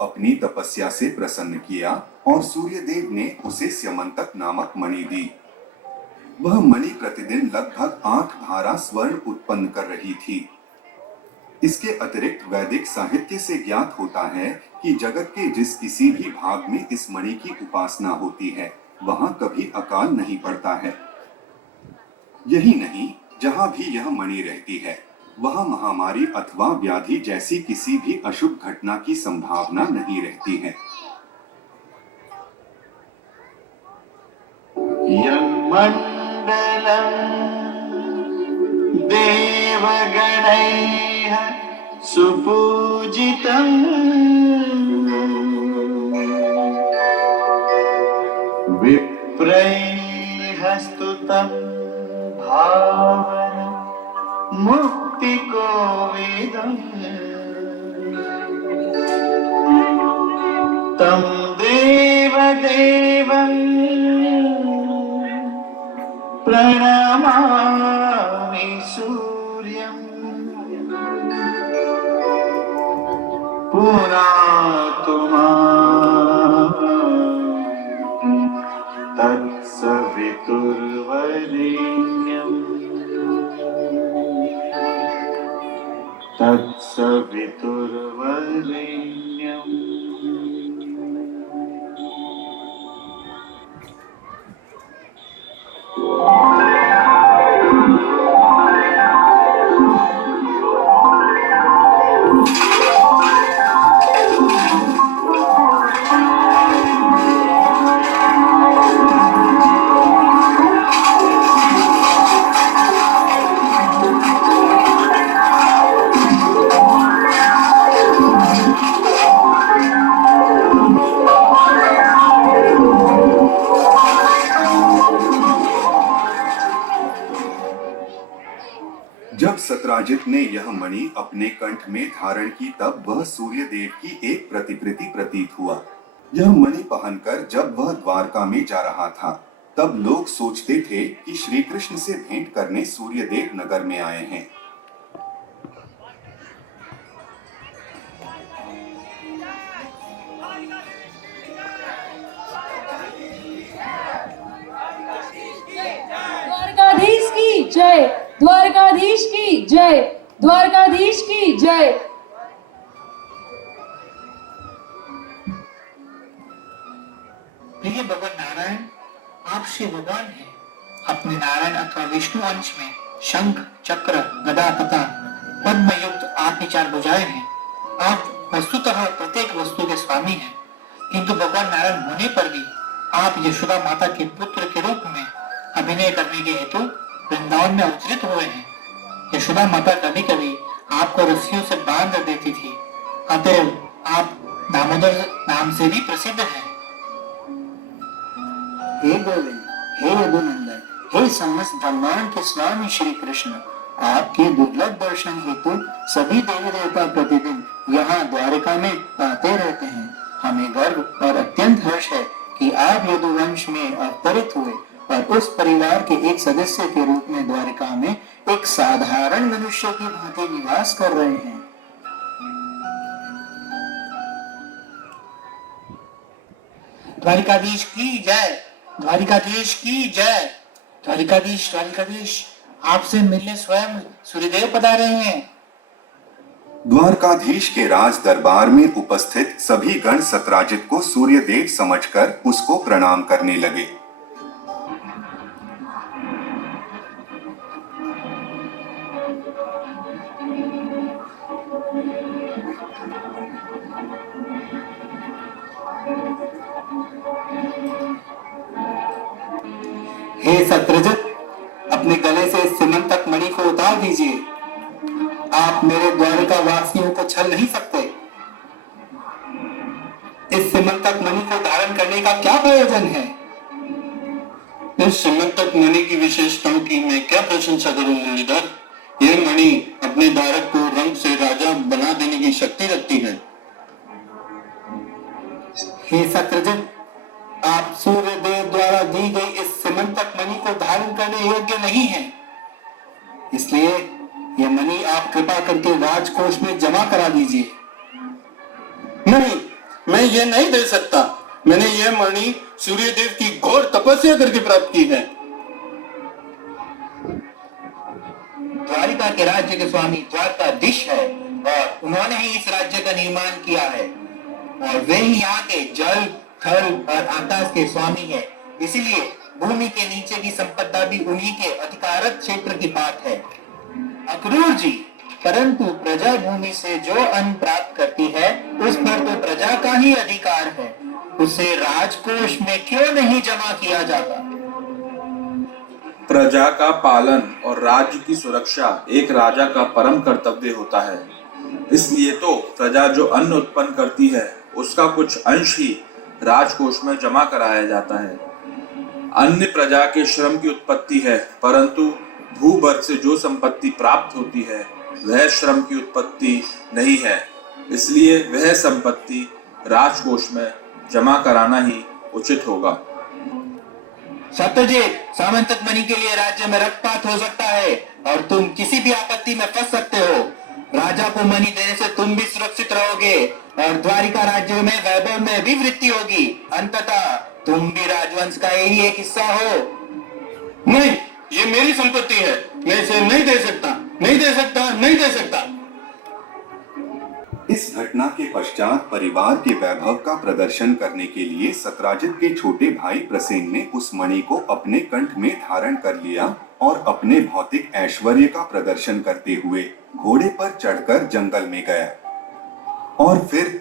अपनी तपस्या से प्रसन्न किया और सूर्यदेव ने उसे स्यमंतक नामक मणि दी। वह मणि प्रतिदिन लगभग 8 भारा स्वर्ण उत्पन्न कर रही थी। इसके अतिरिक्त वैदिक साहित्य से ज्ञात होता है कि जगत के जिस किसी भी भाग में इस मणि की उपासना होती है, वहां कभी अकाल नहीं पड़ता है। यही नहीं, जहां भी यह मणि रहती है, वहां महामारी अथवा व्याधि जैसी किसी भी अशुभ घटना की संभावना नहीं रहती है। यं मंडलं देवगणैः सुपूजितं विप्रैः स्तुतं भावनं मुक्तिकोविदम् तं देवदेवं प्रणमामि सूर्यम् पुनातु मां तत्सवितुर्वरेण्यम् तत्सवितुर्वरेण्यम्। जब सत्राजित ने यह मणि अपने कंठ में धारण की, तब वह सूर्यदेव की एक प्रतिकृति प्रतीत हुआ। यह मणि पहनकर जब वह द्वारका में जा रहा था, तब लोग सोचते थे कि श्री कृष्ण से भेंट करने सूर्यदेव नगर में आए हैं। द्वारकाधीश की जय, द्वारकाधीश की जय, द्वारकाधीश की जय। प्रिय भगवान नारायण, आप श्री भगवान हैं। अपने नारायण अथवा विष्णु अंश में शंख, चक्र, गदा तथा पद्म युक्त आपकी 4 भुजाएं हैं। आप वस्तुतः प्रत्येक वस्तु के स्वामी हैं, किंतु भगवान नारायण होने पर भी आप यशोदा माता के पुत्र के रूप में अभिनय करने के हेतु वृंदावन में अवतरित हुए हैं। यशोदा माता कभी कभी आपको रस्सियों से बांध देती थी, अतएव आप दामोदर नाम से भी प्रसिद्ध हैं। हे गोविंद, हे यदुनंदन, हे समस्त ब्रह्मांड के स्वामी श्री कृष्ण, आपके दुर्लभ दर्शन हेतु सभी देवी देवता प्रतिदिन यहाँ द्वारका में आते रहते हैं। हमें गर्व और अत्यंत हर्ष है कि आप यदुवंश में अवतरित हुए और उस परिवार के एक सदस्य के रूप में द्वारका में एक साधारण मनुष्य की भांति निवास कर रहे हैं। द्वारिकाधीश की जय, द्वारिकाधीश की जय। द्वारिकाधीश, द्वारिकाधीश, आपसे मिलने स्वयं सूर्यदेव पधारे हैं। द्वारकाधीश के राज दरबार में उपस्थित सभी गण सत्राजित को सूर्यदेव समझकर उसको प्रणाम करने लगे। हे सत्रजित, अपने गले से इस सिमंतक मणि को उतार दीजिए। आप मेरे द्वारका वासियों को छल नहीं सकते। इस सिमंतक मणि को धारण करने का क्या प्रयोजन है? इस सिमंतक मणि की विशेषताओं की मैं क्या प्रशंसा करूं मुरलीधर। यह मणि अपने धारक को रंग से राजा बना देने की शक्ति रखती है। हे सत्रजित, आप सूर्यदेव द्वारा दी गई इस सिमंतक मणि को धारण करने योग्य नहीं हैं। इसलिए यह मणि आप कृपा करके राजकोष में जमा करा दीजिए। नहीं, मैं ये नहीं दे सकता। मैंने ये मणि सूर्य देव की घोर तपस्या करके प्राप्त की है। द्वारिका के राज्य के स्वामी द्वारकाधीश है और उन्होंने ही इस राज्य का निर्माण किया है और वे ही यहाँ के जल, थल और आकाश के स्वामी है। इसीलिए भूमि के नीचे की संपदा भी उन्हीं के अधिकारत क्षेत्र की बात है। अक्रूर जी, परंतु प्रजा भूमि से जो अन्न प्राप्त करती है उस पर तो प्रजा का ही अधिकार है। उसे राजकोष में क्यों नहीं जमा किया जाता? प्रजा का पालन और राज्य की सुरक्षा एक राजा का परम कर्तव्य होता है। इसलिए तो प्रजा जो अन्न उत्पन्न करती है उसका कुछ अंश ही राजकोष में जमा कराया जाता है। अन्न प्रजा के श्रम की उत्पत्ति है, परंतु भूवर्ग से जो संपत्ति प्राप्त होती है वह श्रम की उत्पत्ति नहीं है। इसलिए वह संपत्ति राजकोष में जमा कराना ही उचित होगा। सत्यजीत, सामंतक मणि के लिए राज्य में रक्तपात हो सकता है और तुम किसी भी आपत्ति में फंस सकते हो। राजा को मणि देने से तुम भी सुरक्षित रहोगे और द्वारिका राज्य में वैभव में भी वृद्धि होगी। अंततः तुम भी राजवंश का यही एक हिस्सा हो। नहीं, ये मेरी संपत्ति है। मैं इसे नहीं दे सकता, नहीं दे सकता, नहीं दे सकता। इस घटना के पश्चात परिवार के वैभव का प्रदर्शन करने के लिए सत्राजित के छोटे भाई प्रसेन ने उस मणि को अपने कंठ में धारण कर लिया और अपने भौतिक ऐश्वर्य का प्रदर्शन करते हुए घोड़े पर चढ़कर जंगल में गया। और फिर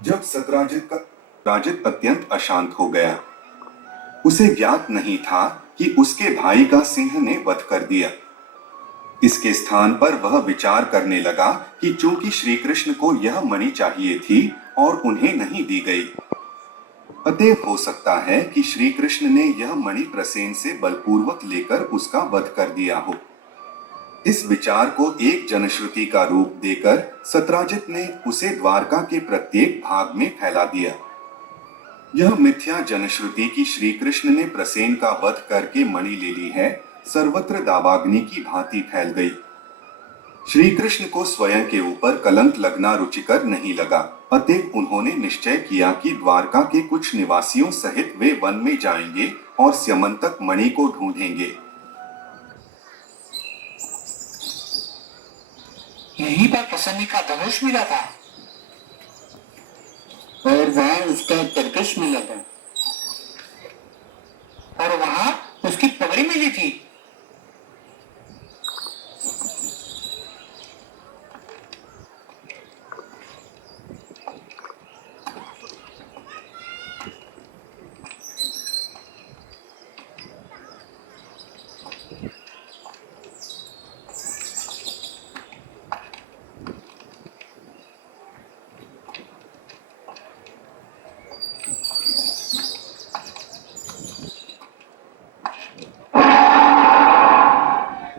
जब सत्राजित अत्यंत अशांत हो गया। उसे ज्ञात नहीं था कि उसके भाई का सिंह ने वध कर दिया। इसके स्थान पर वह विचार करने लगा कि चूंकि श्री कृष्ण को यह मणि चाहिए थी और उन्हें नहीं दी गई, अतएव हो सकता है कि श्री कृष्ण ने यह मणि प्रसेन से बलपूर्वक लेकर उसका वध कर दिया हो। इस विचार को एक जनश्रुति का रूप देकर सत्राजित ने उसे द्वारका के प्रत्येक भाग में फैला दिया। यह मिथ्या जनश्रुति की श्री कृष्ण ने प्रसेन का वध करके मणि ले ली है सर्वत्र दावाग्नि की भांति फैल गई। श्री कृष्ण को स्वयं के ऊपर कलंक लगना रुचिकर नहीं लगा, अतएव उन्होंने निश्चय किया कि द्वारका के कुछ निवासियों सहित वे वन में जाएंगे और स्यमंतक मणि को ढूंढेंगे। यहीं पर प्रसन्न का धनुष मिला था और वहां उसका तरकश मिला था और वहां उसकी पगड़ी मिली थी।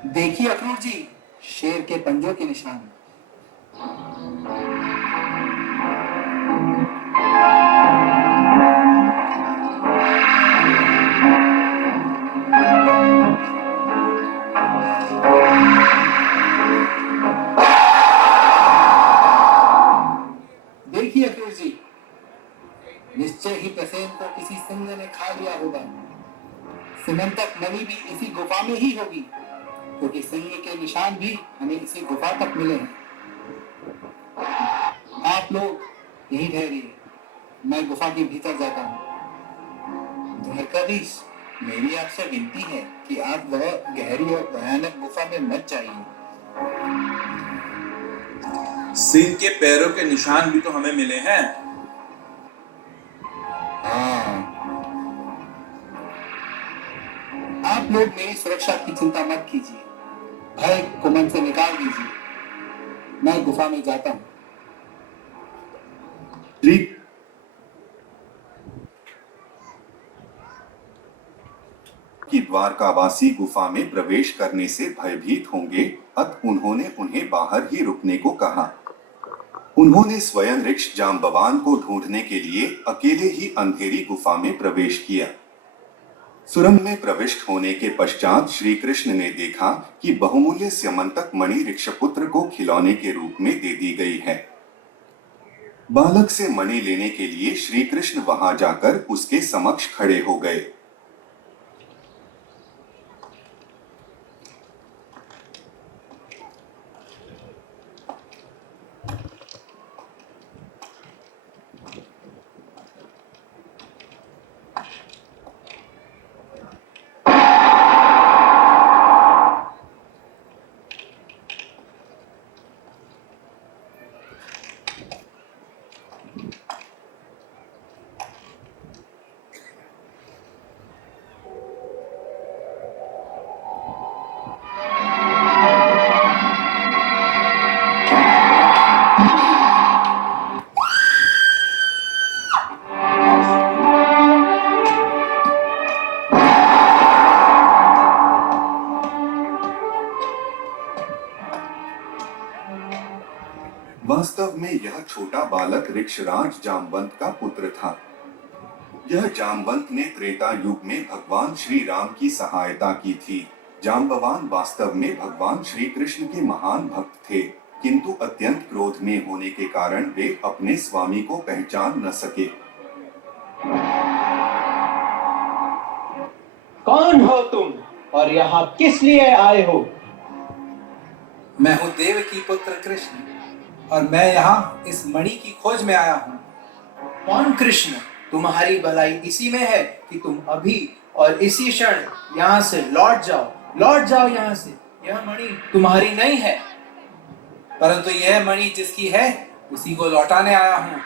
देखिए अक्रूर जी, शेर के पंजों के निशान। सीमेंटक मणि भी इसी गुफा में ही होगी, क्योंकि सिंह के निशान भी हमें इसी गुफा तक मिले हैं। आप लोग यही ठहरिए, मैं गुफा के भीतर जाता हूँ। द्वारकाधीश, मेरी आपसे विनती है कि आप वह गहरी और भयानक गुफा में मत जाइए। सिंह के पैरों के निशान भी तो हमें मिले हैं। हाँ, आप लोग मेरी सुरक्षा की चिंता मत कीजिए, भय को मन से निकाल दीजिए। मैं गुफा में जाता हूँ। श्री कि द्वारकावासी गुफा में प्रवेश करने से भयभीत होंगे, अतः उन्होंने उन्हें बाहर ही रुकने को कहा। उन्होंने स्वयं ऋक्ष जाम्बवान को ढूंढने के लिए अकेले ही अंधेरी गुफा में प्रवेश किया। सुरंग में प्रविष्ट होने के पश्चात श्री कृष्ण ने देखा कि बहुमूल्य स्यमंतक मणि ऋक्षपुत्र को खिलौने के रूप में दे दी गई है। बालक से मणि लेने के लिए श्री कृष्ण वहां जाकर उसके समक्ष खड़े हो गए। वास्तव में यह छोटा बालक ऋक्षराज जामवंत का पुत्र था। यह जामवंत ने त्रेता युग में भगवान श्री राम की सहायता की थी। जाम्बवान वास्तव में भगवान श्री कृष्ण के महान भक्त थे, किंतु अत्यंत क्रोध में होने के कारण वे अपने स्वामी को पहचान न सके। कौन हो तुम और यहाँ किस लिए आए हो? मैं हूँ देवकी पुत्र कृष्ण और मैं यहाँ इस मणि की खोज में आया हूँ। कौन कृष्ण? तुम्हारी भलाई इसी में है कि तुम अभी और इसी क्षण यहाँ से लौट जाओ यहाँ से। यह मणि तुम्हारी नहीं है। परंतु यह मणि जिसकी है उसी को लौटाने आया हूँ।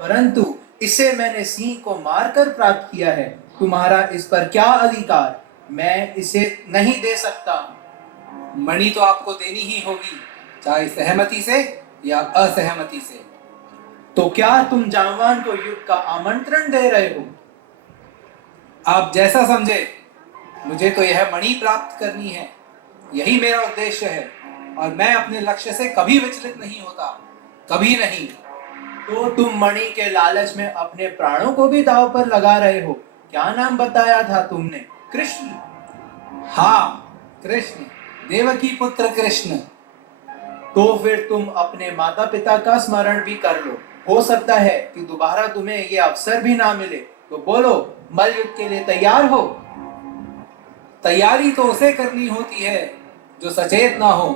परंतु इसे मैंने सिंह को मारकर प्राप्त किया है। तुम्हारा इस पर क्या अधिकार? मैं इसे नहीं दे सकता। मणि तो आपको देनी ही होगी, चाहे सहमति से या असहमति से। तो क्या तुम जामवान को युद्ध का आमंत्रण दे रहे हो? आप जैसा समझे, मुझे तो यह मणि प्राप्त करनी है, यही मेरा उद्देश्य है और मैं अपने लक्ष्य से कभी विचलित नहीं होता, कभी नहीं। तो तुम मणि के लालच में अपने प्राणों को भी दांव पर लगा रहे हो। क्या नाम बताया था तुमने? कृष्ण? हाँ, कृष्ण, देवकी पुत्र कृष्ण। तो फिर तुम अपने माता पिता का स्मरण भी कर लो। हो सकता है कि दोबारा तुम्हें ये अवसर भी ना मिले। तो बोलो, मल्ल युद्ध के लिए तैयार हो? तैयारी तो उसे करनी होती है जो सचेत ना हो।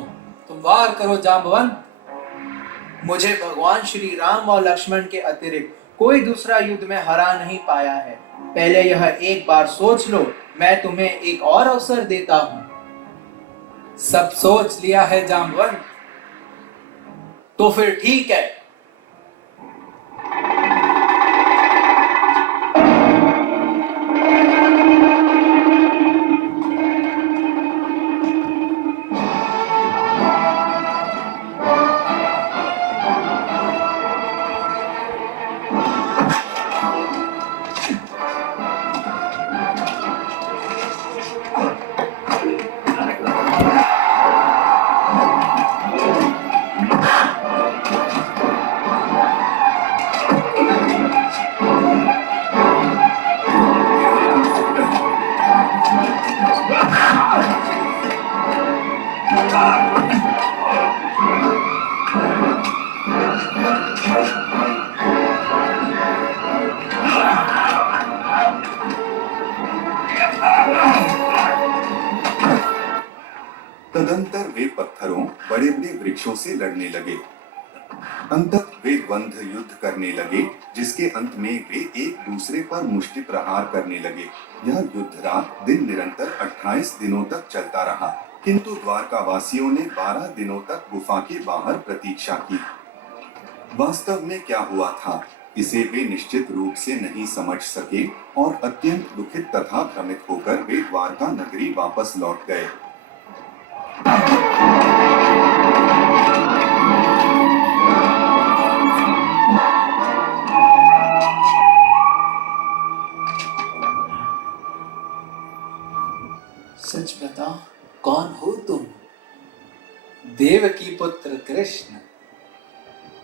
तुम वार करो जाम्बवंत। मुझे भगवान श्री राम और लक्ष्मण के अतिरिक्त कोई दूसरा युद्ध में हरा नहीं पाया है। पहले यह एक बार सोच लो। मैं तुम्हें एक और अवसर देता हूँ। सब सोच लिया है जाम्बवंत। तो फिर ठीक है। तदंतर वे पत्थरों बड़े बड़े वृक्षों से लड़ने लगे। अंतत वे द्वंद्व युद्ध करने लगे, जिसके अंत में वे एक दूसरे पर मुष्टि प्रहार करने लगे। यह युद्ध रात दिन निरंतर 28 दिनों तक चलता रहा, किंतु द्वारका वासियों ने 12 दिनों तक गुफा के बाहर प्रतीक्षा की। वास्तव में क्या हुआ था, इसे वे निश्चित रूप से नहीं समझ सके और अत्यंत दुखित तथा भ्रमित होकर वे द्वारका नगरी वापस लौट गए। सच बताओ, कौन हो तुम? देवकी पुत्र कृष्ण।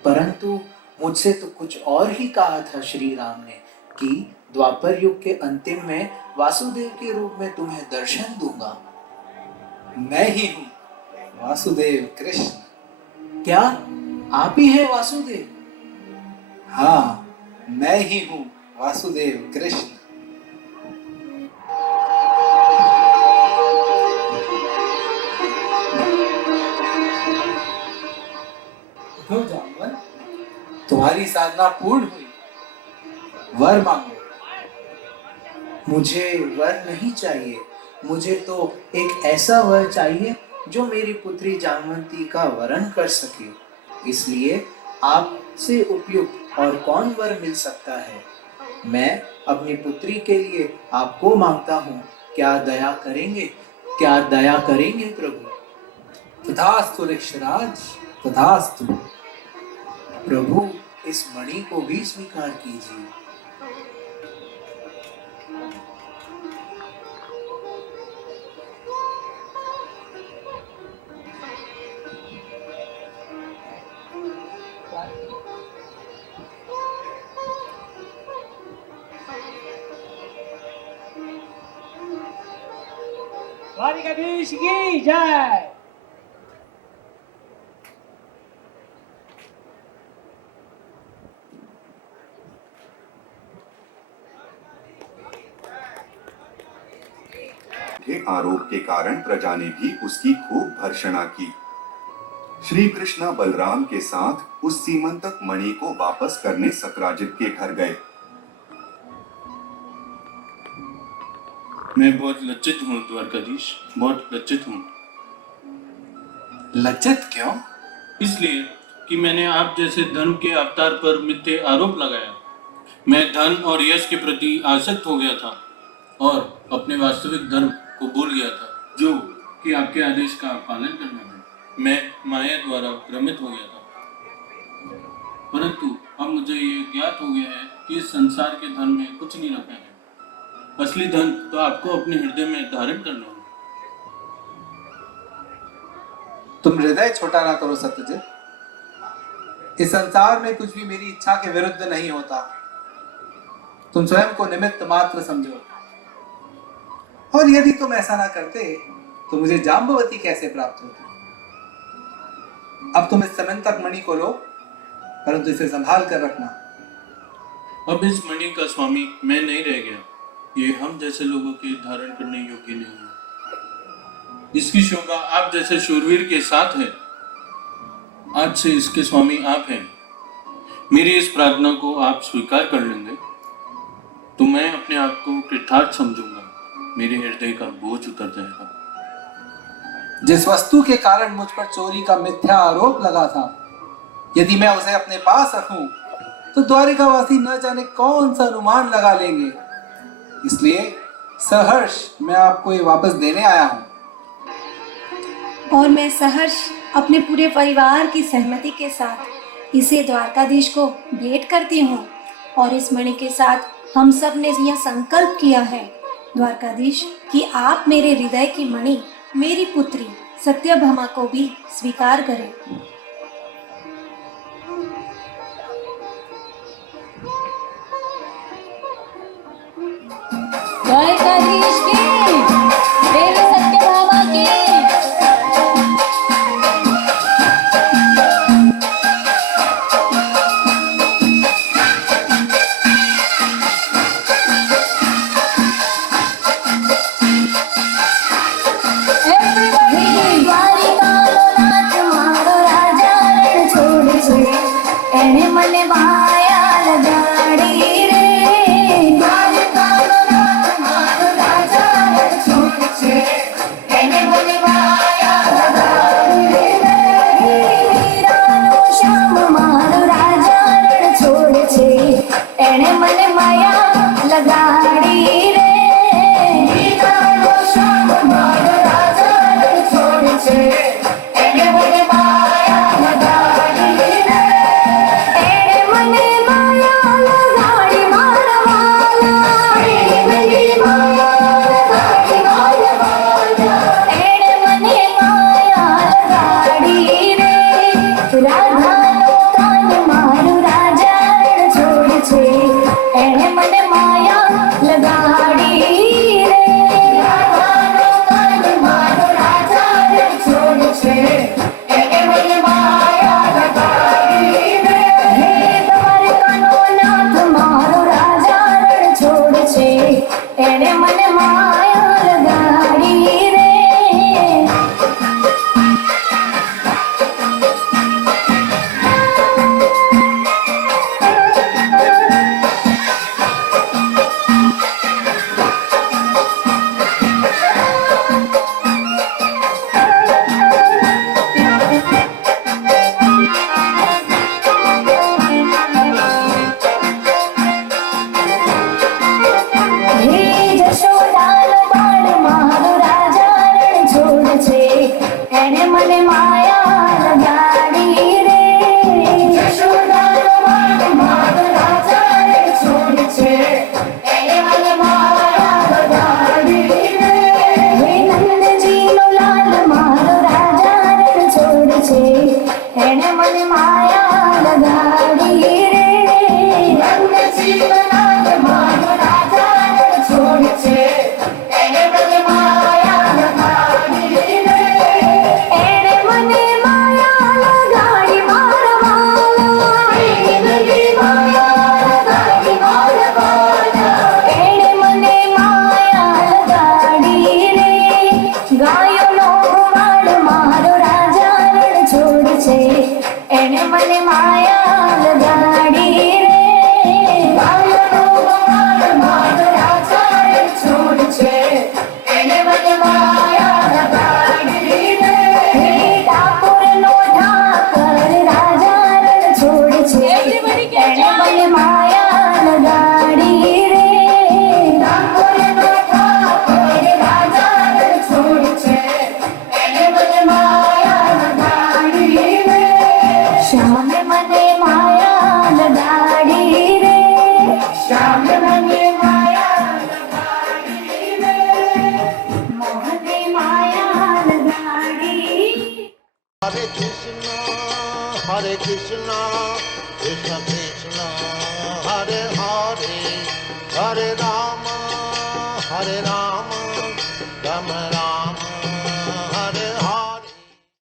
परंतु मुझसे तो कुछ और ही कहा था श्री राम ने कि द्वापर युग के अंतिम में वासुदेव के रूप में तुम्हें दर्शन दूंगा। मैं ही हूँ वासुदेव कृष्ण। क्या आप ही हैं वासुदेव? हाँ, मैं ही हूँ वासुदेव कृष्ण। उठो जामवन, तुम्हारी साधना पूर्ण हुई। वर मांगो। मुझे वर नहीं चाहिए, मुझे तो एक ऐसा वर चाहिए जो मेरी पुत्री जामवंती का वरण कर सके। इसलिए आपसे उपयुक्त और कौन वर मिल सकता है? मैं अपनी पुत्री के लिए आपको मांगता हूँ। क्या दया करेंगे? क्या दया करेंगे प्रभु? तथास्तु ऋक्षराज, तथास्तु। प्रभु, इस मणि को भी स्वीकार कीजिए। द्वारिकाधीश की जय। के आरोप के कारण प्रजा ने भी उसकी खूब भर्त्सना की। श्री कृष्ण बलराम के साथ उस सीमंतक मणि को वापस करने सत्राजित के घर गए। मैं बहुत लज्जित हूँ द्वारकाधीश, बहुत लज्जित हूँ। लज्जित क्यों? इसलिए कि मैंने आप जैसे धर्म के अवतार पर मिथ्या आरोप लगाया। मैं धन और यश के प्रति आसक्त हो गया था और अपने वास्तविक धर्म को भूल गया था, जो कि आपके आदेश का पालन करना है। मैं माया द्वारा भ्रमित हो गया था, परंतु अब मुझे ये ज्ञात हो गया है कि इस संसार के धन में कुछ नहीं रखा है। असली धन तो आपको अपने हृदय में धारण करना है। तुम हृदय छोटा ना करो सत्यजित। इस संसार में कुछ भी मेरी इच्छा के विरुद्ध नहीं होता। तुम स्वयं को निमित्त मात्र समझो। और यदि तुम ऐसा ना करते तो मुझे जाम्बवती कैसे प्राप्त होती? अब तुम इस समंतक मणि को लो, परंतु इसे संभाल कर रखना। अब इस मणि का स्वामी मैं नहीं रह गया। ये हम जैसे लोगों के धारण करने योग्य नहीं है। इसकी शोभा आप जैसे शूरवीर के साथ है। आज से इसके स्वामी आप हैं। मेरी इस प्रार्थना को आप स्वीकार कर लेंगे तो मैं अपने आप को कृतार्थ समझूंगा। मेरे हृदय का बोझ उतर जाएगा। जिस वस्तु के कारण मुझ पर चोरी का मिथ्या आरोप लगा था, यदि मैं उसे अपने पास रखूं तो द्वारिकावासी न जाने कौन सा अनुमान लगा लेंगे। इसलिए सहर्ष मैं आपको ये वापस देने आया हूं। और मैं सहर्ष अपने पूरे परिवार की सहमति के साथ इसे द्वारकाधीश को भेंट करती हूँ। और इस मणि के साथ हम सब ने यह संकल्प किया है द्वारकाधीश कि आप मेरे हृदय की मणि मेरी पुत्री सत्यभामा को भी स्वीकार करें। द्वारकाधीश की, देवी सत्यभामा की। Everybody, માયા લગાડી રે બાળકો માત રાજા છોડ છે એને મને માયા લગાડી રે ઠાકોરનો ઠાકર રાજા છોડ છે એને મને માયા લગાડી રે ઠાકોરનો ઠાકર રાજા છોડ છે એને મને માયા લગાડી રે શ્યામે મને માયા લગાડી રે શ્યામે મને માયા લગાડી રે મોહને માયા લગાડી Hare Krishna, Hare Krishna, Krishna Krishna, Hare Hare, Hare Rama, Rama Rama.